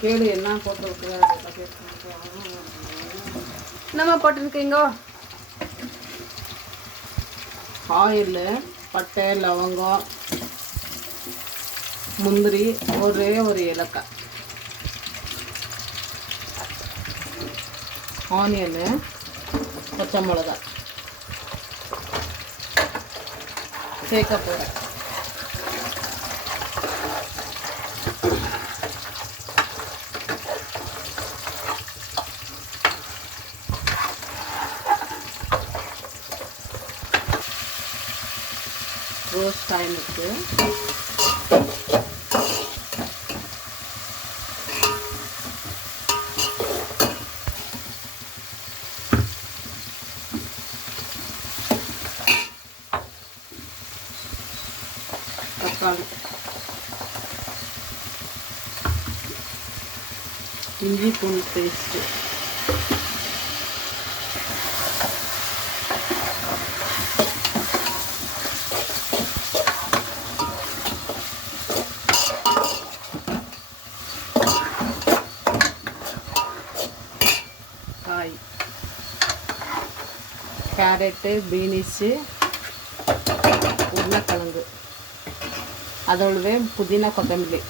கேளு என்ன போட்டு நம்ம போட்டிருக்கீங்க. ஆயில், பட்டை, லவங்கம், முந்திரி, ஒரே ஒரு ஏலக்காய், ஆனியனு, பச்சை மிளகாய் சேர்க்க போகிறேன். ரோஸ்ட் ஆயிருக்கு. தக்காளி, இஞ்சி பூண்டு பேஸ்ட்டு, காய், கேரட்டு, பீன்ஸு, உருளைக்கிழங்கு, அதோடவே புதினா, கொத்தமல்லி.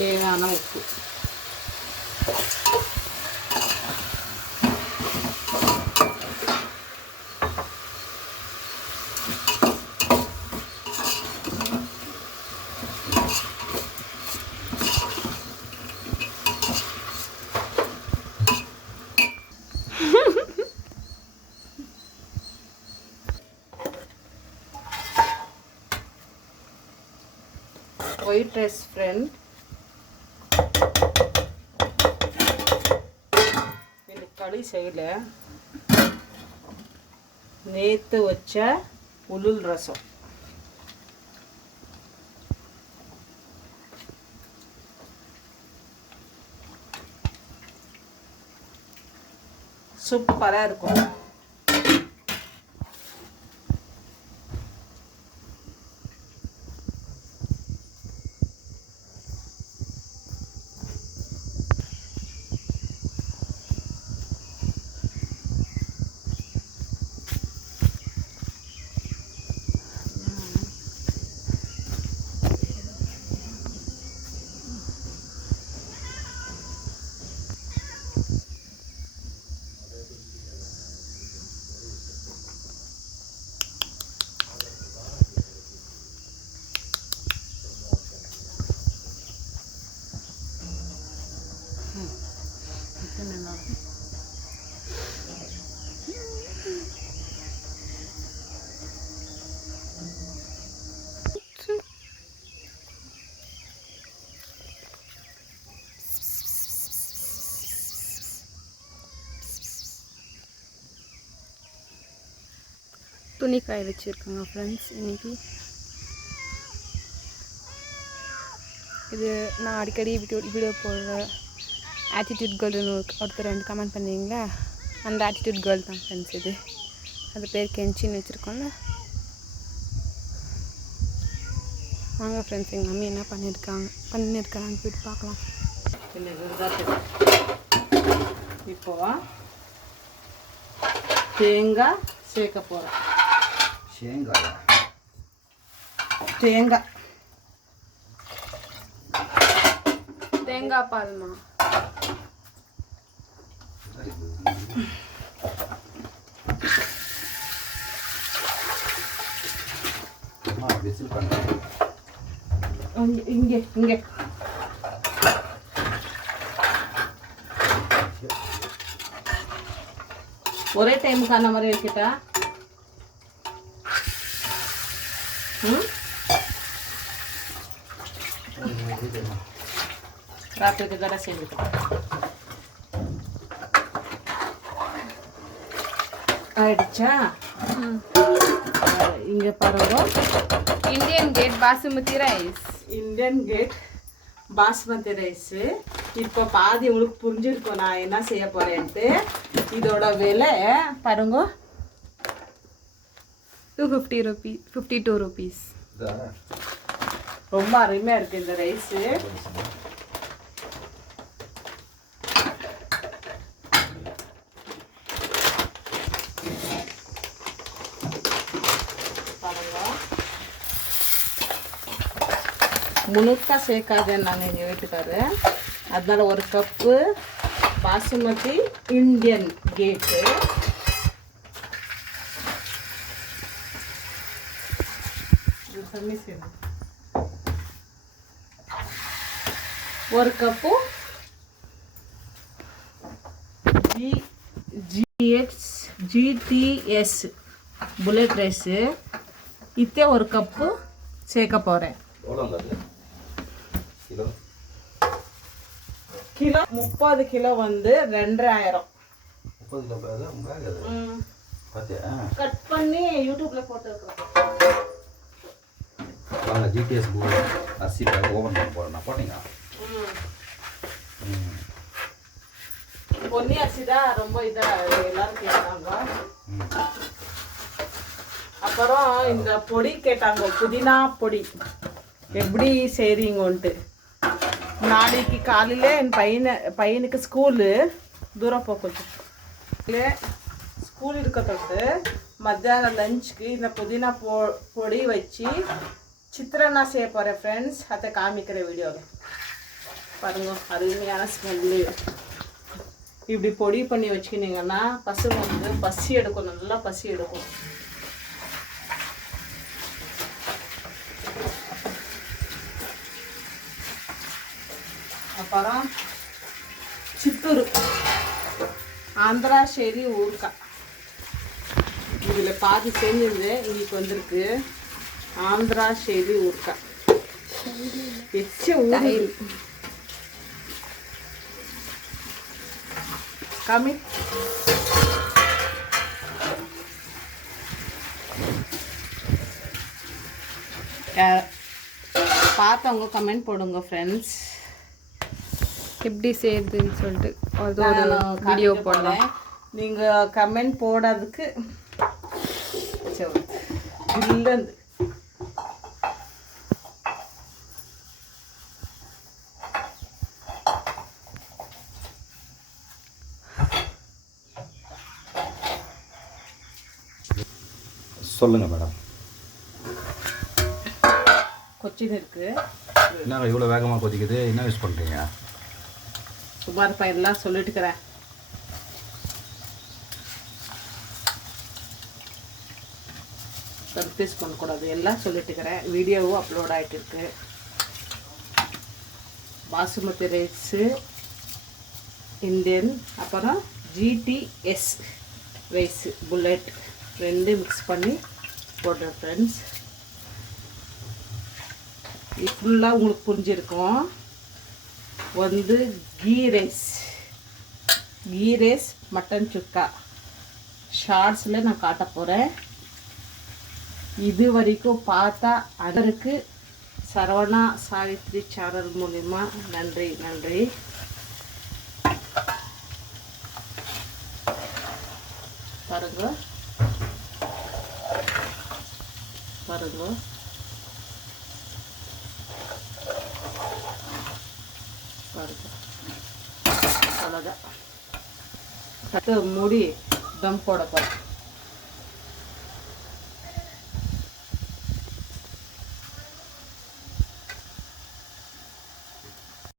தேவையான உப்பு. ஒயிட் ரைஸ் ஃப்ரெண்ட், இது களி செய்யல, நேற்று வச்ச உளுல் ரசம். சூப்பராக இருக்கும். துணி காய வச்சுருக்காங்க ஃப்ரெண்ட்ஸ். இன்றைக்கி இது நான் அடிக்கடி வீடியோ போடுற ஆட்டிடியூட் கேர்ள்னு ஒருத்தர் வந்து கமெண்ட் பண்ணுவீங்களா, அந்த ஆட்டிடியூட் கேர்ள் தான் ஃப்ரெண்ட்ஸ் இது. அது பேர் கெஞ்சின்னு வச்சுருக்கோம்ல. வாங்க ஃப்ரெண்ட்ஸ், எங்கள் மம்மி என்ன பண்ணியிருக்காங்க போய்ட்டு பார்க்கலாம். இப்போ தேங்காய் சேர்க்க போகிறேன். தேங்காய் பால்மா. இங்கே ஒரே டைமுக்கு அந்த மாதிரி வைக்கிட்டா ராத்திரிக்கு தடவை செய்து ஆயிடுச்சா? இங்கே பாருங்க, Indian Gate basmati rice. Indian Gate basmati rice. இப்போ பாதி உங்களுக்கு புரிஞ்சிருக்கும் நான் என்ன செய்ய போகிறேன்ட்டு. இதோட விலை பாருங்க, 250 rupees, 52 rupees. ரொம்ப அருமையாக இருக்குது இந்த ரைஸு. முழுக்கா சேர்க்காதேன்னு நாங்கள் எங்கள் வீட்டுக்காரு. அதனால 1 கப்பு பாசுமதி இந்தியன் கேட்டு, ஒரு கப்பு GTS புல்லட் ரைஸு. இத்தே 1 கப்பு சேர்க்க போகிறேன். கிலோ 30 கிலோ வந்து 2500. கட் பண்ணி யூடியூப்ல போட்டுருக்கோம். GTS அரிசி ஓவன் போடுறேன் போட்டீங்க. பொன்னி அரிசி தான் ரொம்ப இதாக எல்லாரும் கேட்டாங்க. அப்புறம் இந்த பொடி கேட்டாங்க, புதினா பொடி எப்படி செய்றீங்கன்ட்டு. நாளைக்கு காலையில் என் பையனுக்கு ஸ்கூலு தூரம் போக்குது. ஸ்கூல் இருக்க தொட்டு மத்தியானம் லஞ்சுக்கு இந்த புதினா பொடி வச்சு சித்திரனா செய்ய போகிறேன் ஃப்ரெண்ட்ஸ். அதை காமிக்கிற வீடியோவில் பாருங்க, அருமையான ஸ்மெல்லு. இப்படி பொடி பண்ணி வச்சுக்கினீங்கன்னா பசங்க வந்து பசி எடுக்கும், நல்லா பசி எடுக்கும். அப்புறம் சித்தூர் ஆந்திரா ஷெரி ஊறுக்காய், இதில் பாதி செஞ்சிருந்து இன்னைக்கு வந்திருக்கு. ஆந்திரா ஷெரி ஊறுக்காய் வச்சு ஊறி காமி. பார்த்தவங்க கமெண்ட் போடுங்க ஃப்ரெண்ட்ஸ், எப்படி செய்யுதுன்னு சொல்லிட்டு அது ஒரு வீடியோ போடலாம். நீங்கள் கமெண்ட் போடாததுக்கு இல்லைந்து சொல்லுங்க மேடம். கொச்சின் இருக்கு. என்னங்க இவ்வளோ வேகமாக கொதிக்குது, என்ன யூஸ் பண்ணுறீங்க? சுமார் பயிரெலாம் சொல்லிட்டுக்கிறேன். கன்ஃபியூஸ் பண்ணக்கூடாது, எல்லாம் சொல்லிட்டுக்கிறேன். வீடியோவும் அப்லோட் ஆகிட்டு இருக்கு. பாசுமதி ரைஸு இந்தியன், அப்புறம் GTS ரைஸு புல்லட் ரெண்டு மிக்ஸ் பண்ணி போடுறேன் ஃப்ரெண்ட்ஸ். இது ஃபுல்லாக உங்களுக்கு புரிஞ்சிருக்கும். வந்து கீ ரைஸ் மட்டன் சுக்கா ஷார்ட்ஸில் நான் காட்ட போகிறேன். இது வரைக்கும் பார்த்தா அதற்கு சரவணா சாவித்ரி சேனல் மூலிமா நன்றி. பாருங்க அவ்வளோதான். மூடி தம் போட போகிறேன்.